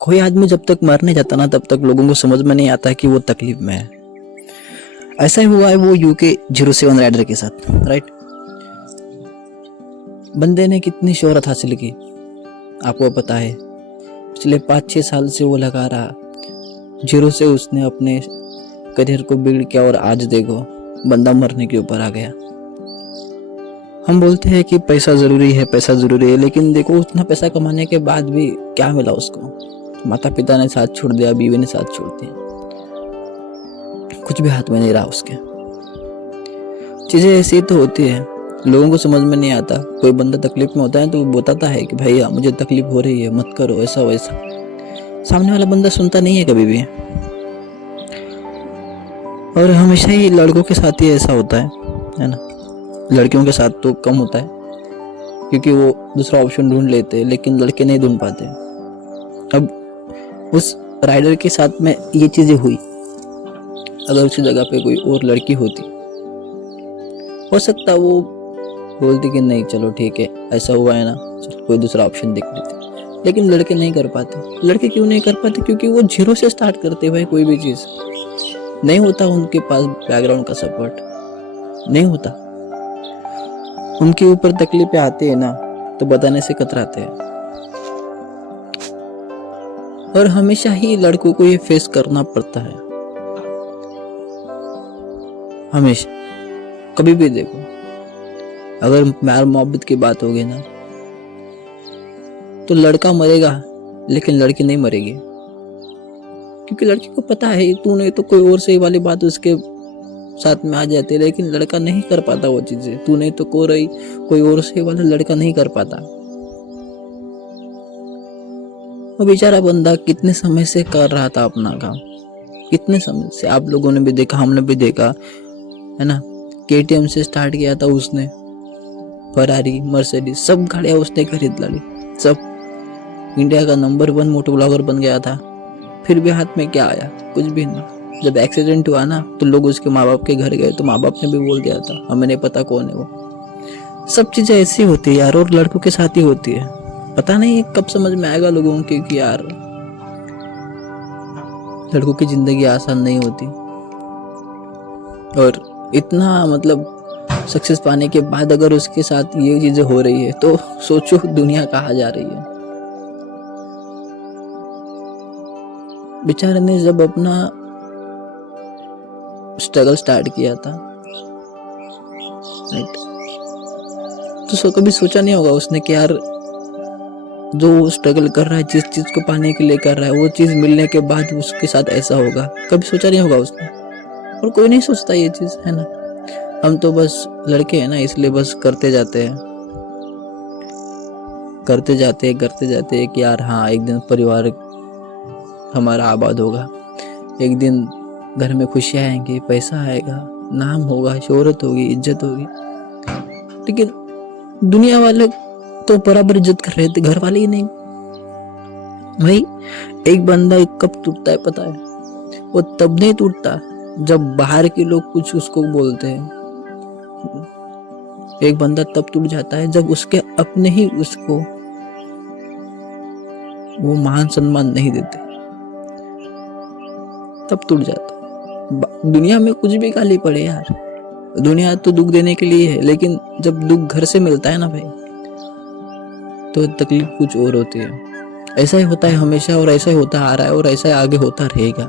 कोई आदमी जब तक मरने जाता ना तब तक लोगों को समझ में नहीं आता कि वो तकलीफ में है। ऐसा ही हुआ है वो UK07 राइडर के साथ, राइट। बंदे ने कितनी शोहरत हासिल की आपको पता है। पिछले 5-6 साल से वो लगा रहा, जीरो से उसने अपने करियर को बिल्ड किया और आज देखो बंदा मरने के ऊपर आ गया। हम बोलते हैं कि पैसा ज़रूरी है, पैसा ज़रूरी है, लेकिन देखो उतना पैसा कमाने के बाद भी क्या मिला उसको। माता पिता ने साथ छोड़ दिया, बीवी ने साथ छोड़ दिया, कुछ भी हाथ में नहीं रहा उसके। चीज़ें ऐसी तो होती है, लोगों को समझ में नहीं आता। कोई बंदा तकलीफ में होता है तो वो बताता है कि भैया मुझे तकलीफ हो रही है, मत करो ऐसा वैसा। सामने वाला बंदा सुनता नहीं है कभी भी। और हमेशा ही लड़कों के साथ ही ऐसा होता है ना। लड़कियों के साथ तो कम होता है क्योंकि वो दूसरा ऑप्शन ढूंढ लेते हैं, लेकिन लड़के नहीं ढूंढ पाते। अब उस राइडर के साथ में ये चीज़ें हुई, अगर उसकी जगह पे कोई और लड़की होती, हो सकता वो बोलती कि नहीं चलो ठीक है, ऐसा हुआ है ना, चलो कोई दूसरा ऑप्शन देख लेते। लेकिन लड़के नहीं कर पाते। लड़के क्यों नहीं कर पाते? क्योंकि वो जीरो से स्टार्ट करते भाई। कोई भी चीज़ नहीं होता उनके पास, बैकग्राउंड का सपोर्ट नहीं होता। उनके ऊपर तकलीफें आती है ना तो बताने से कतराते हैं। और हमेशा ही लड़कों को ये फेस करना पड़ता है, हमेशा। कभी भी देखो, अगर प्यार मोहब्बत की बात होगी ना तो लड़का मरेगा लेकिन लड़की नहीं मरेगी। क्योंकि लड़की को पता है तूने तो कोई और सही वाली बात उसके साथ में आ जाती है, लेकिन लड़का नहीं कर पाता वो चीजें। तूने तो कोई और सही वाला लड़का नहीं कर पाता। वो बेचारा बंदा कितने समय से कर रहा था अपना काम, कितने समय से। आप लोगों ने भी देखा, हमने भी देखा है ना। KTM से स्टार्ट किया था उसने, फरारी, मर्सिडीज सब गाड़ियां उसने खरीद ली, सब। इंडिया का नंबर 1 मोटो ब्लॉगर बन गया था। फिर भी हाथ में क्या आया? कुछ भी नहीं। जब एक्सीडेंट हुआ ना तो लोग उसके माँ बाप के घर गए तो माँ बाप ने भी बोल दिया था हमें नहीं पता कौन है वो। सब चीजें ऐसी होती है यार, और लड़कों के साथ ही होती है। पता नहीं कब समझ में आएगा लोगों की कि यार लड़कों की जिंदगी आसान नहीं होती। और इतना मतलब सक्सेस पाने के बाद अगर उसके साथ ये चीजें हो रही है तो सोचो दुनिया कहाँ जा रही है। बेचारे ने जब अपना स्ट्रगल स्टार्ट किया था, राइट, तो कभी सोचा नहीं होगा उसने कि यार जो वो स्ट्रगल कर रहा है, जिस चीज को पाने के लिए कर रहा है, वो चीज मिलने के बाद उसके साथ ऐसा होगा। कभी सोचा नहीं होगा उसने। और कोई नहीं सोचता ये चीज, है ना। हम तो बस लड़के हैं ना, इसलिए बस करते जाते हैं कि यार हाँ एक दिन परिवार हमारा आबाद होगा, एक दिन घर में खुशियाँ आएंगी, पैसा आएगा, नाम होगा, शोहरत होगी, इज्जत होगी। लेकिन दुनिया वाले तो बराबर इज्जत कर रहे थे, घर वाले ही नहीं। भाई एक बंदा कब टूटता है पता है? वो तब नहीं टूटता जब बाहर के लोग कुछ उसको बोलते हैं। एक बंदा तब टूट जाता है जब उसके अपने ही उसको वो मान सम्मान नहीं देते, तब टूट जाता। दुनिया में कुछ भी गाली पड़े यार, दुनिया तो दुख देने के लिए है, लेकिन जब दुख घर से मिलता है ना भाई तो तकलीफ कुछ और होती है। ऐसा ही होता है हमेशा, और ऐसा ही होता आ रहा है, और ऐसा ही आगे होता रहेगा।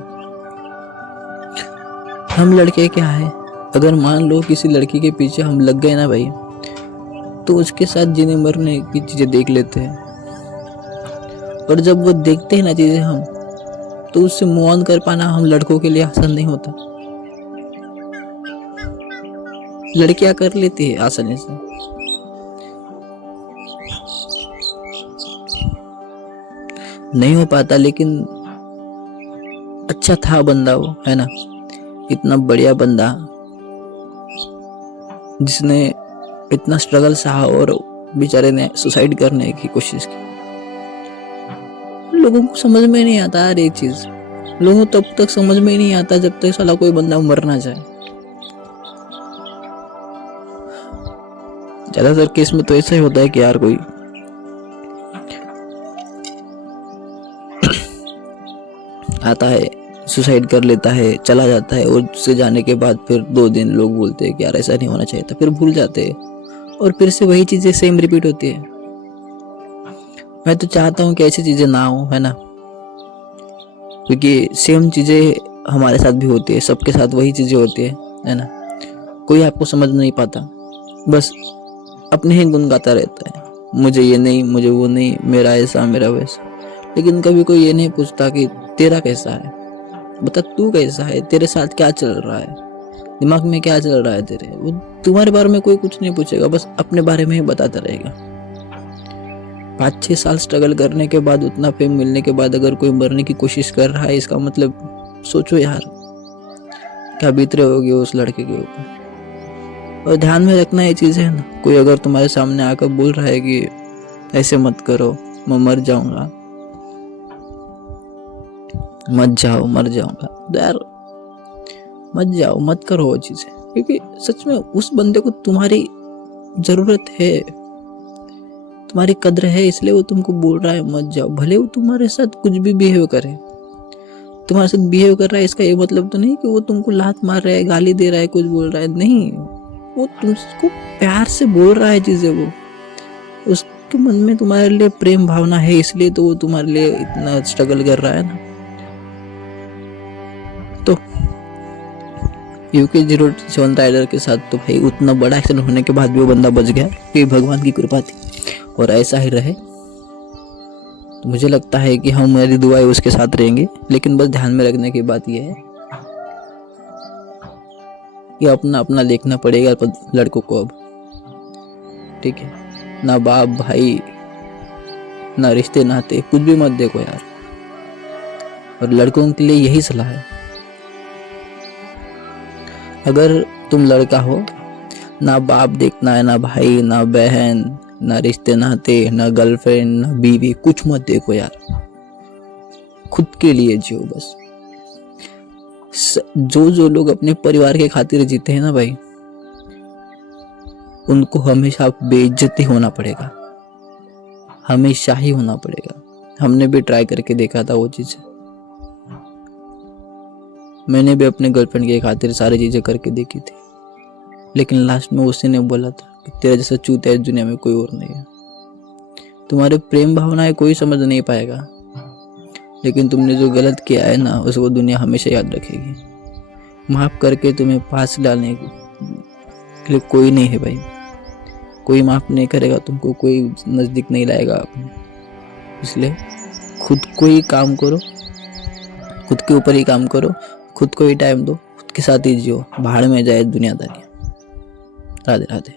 हम लड़के क्या है, अगर मान लो किसी लड़की के पीछे हम लग गए ना भाई, तो उसके साथ जीने मरने की चीजें देख लेते हैं। और जब वो देखते हैं ना चीजें हम, तो उससे मूव ऑन कर पाना हम लड़कों के लिए आसान नहीं होता। लड़कियां कर लेती है आसानी से। नहीं हो पाता, लेकिन अच्छा था बंदा वो, है ना। इतना बढ़िया बंदा जिसने इतना स्ट्रगल सहा और बेचारे ने सुसाइड करने की कोशिश की। लोगों को समझ में नहीं आता यार ये चीज। लोगों को तब तक समझ में ही नहीं आता जब तक साला कोई बंदा मर ना जाए। ज्यादातर केस में तो ऐसा ही होता है कि यार कोई आता है, सुसाइड कर लेता है, चला जाता है, और उससे जाने के बाद फिर 2 दिन लोग बोलते हैं कि यार ऐसा नहीं होना चाहिए था, फिर भूल जाते हैं और फिर से वही चीज़ें सेम रिपीट होती है। मैं तो चाहता हूँ कि ऐसी चीज़ें ना हो, है ना, क्योंकि सेम चीज़ें हमारे साथ भी होती है, सबके साथ वही चीज़ें होती है ना। कोई आपको समझ नहीं पाता, बस अपने ही गुण गाता रहता है, मुझे ये नहीं, मुझे वो नहीं, मेरा ऐसा, मेरा वैसा। लेकिन कभी कोई ये नहीं पूछता कि तेरा कैसा है, बता तू कैसा है, तेरे साथ क्या चल रहा है, दिमाग में क्या चल रहा है तेरे। वो तुम्हारे बारे में कोई कुछ नहीं पूछेगा, बस अपने बारे में ही बताता रहेगा। 5-6 साल स्ट्रगल करने के बाद, उतना फेम मिलने के बाद अगर कोई मरने की कोशिश कर रहा है, इसका मतलब सोचो यार क्या बीत रहे होगे उस लड़के के ऊपर। और ध्यान में रखना ये चीज़ है ना, कोई अगर तुम्हारे सामने आकर बोल रहा है कि ऐसे मत करो, मैं मर जाऊंगा, मत जाओ, मर जाऊंगा, तो यार मत जाओ, मत करो वो चीज़ें, क्योंकि सच में उस बंदे को तुम्हारी ज़रूरत है, तुम्हारी कद्र है, इसलिए वो तुमको बोल रहा है मत जाओ। भले वो तुम्हारे साथ कुछ भी बिहेव करे, तुम्हारे साथ बिहेव कर रहा है, इसका ये मतलब तो नहीं कि वो तुमको लात मार रहा है, गाली दे रहा है, कुछ बोल रहा है, नहीं, वो तुमको प्यार से बोल रहा है चीज़ें। वो उसके मन में तुम्हारे लिए प्रेम भावना है, इसलिए तो वो तुम्हारे लिए इतना स्ट्रगल कर रहा है ना। तो UK-07 राइडर के साथ तो भाई उतना बड़ा एक्सीडेंट होने के बाद भी वो बंदा बच गया, कि भगवान की कृपा थी, और ऐसा ही रहे। तो मुझे लगता है कि हमारी दुआएं उसके साथ रहेंगे, लेकिन बस ध्यान में रखने की बात यह है कि अपना अपना देखना पड़ेगा लड़कों को अब, ठीक है ना, बाप भाई ना रिश्ते नाते, कुछ भी मत देखो यार। और लड़कों के लिए यही सलाह है, अगर तुम लड़का हो, ना बाप देखना है, ना भाई, ना बहन, ना रिश्ते नाते, ना गर्लफ्रेंड, ना बीवी, कुछ मत देखो यार, खुद के लिए जियो बस। जो लोग अपने परिवार के खातिर जीते हैं ना भाई, उनको हमेशा बेइज्जती होना पड़ेगा, हमेशा ही होना पड़ेगा। हमने भी ट्राई करके देखा था वो चीज़, मैंने भी अपने गर्लफ्रेंड के खातिर सारी चीज़ें करके देखी थी, लेकिन लास्ट में उसी ने बोला था कि तेरा जैसा चूतिया इस दुनिया में कोई और नहीं है। तुम्हारे प्रेम भावनाएं कोई समझ नहीं पाएगा, लेकिन तुमने जो गलत किया है ना, उसको दुनिया हमेशा याद रखेगी। माफ़ करके तुम्हें पास लाने के लिए कोई नहीं है भाई, कोई माफ़ नहीं करेगा तुमको, कोई नज़दीक नहीं लाएगा अपने। इसलिए खुद को ही काम करो, खुद के ऊपर ही काम करो, खुद को ही टाइम दो, खुद के साथ ही जियो, भाड़ में जाए दुनियादारी। राधे राधे।